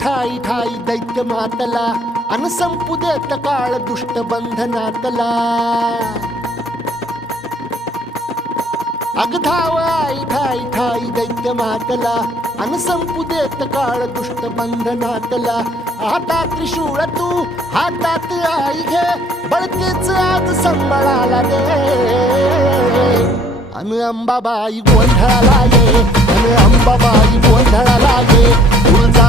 ठाई ठाई दैत्य मातला अन संपू देत काळ दुष्ट बंधनातला अग धाव आई ठाई ठाई दैत्य मातला अन संपू देत काळ दुष्ट बंधनातला आता त्रिशूळ तू हातात आई घे बळकेच आज संबळाला दे अन अंबाबाई गोंधळाला ये अन अंबाबाई गोंधळाला ये तुळजा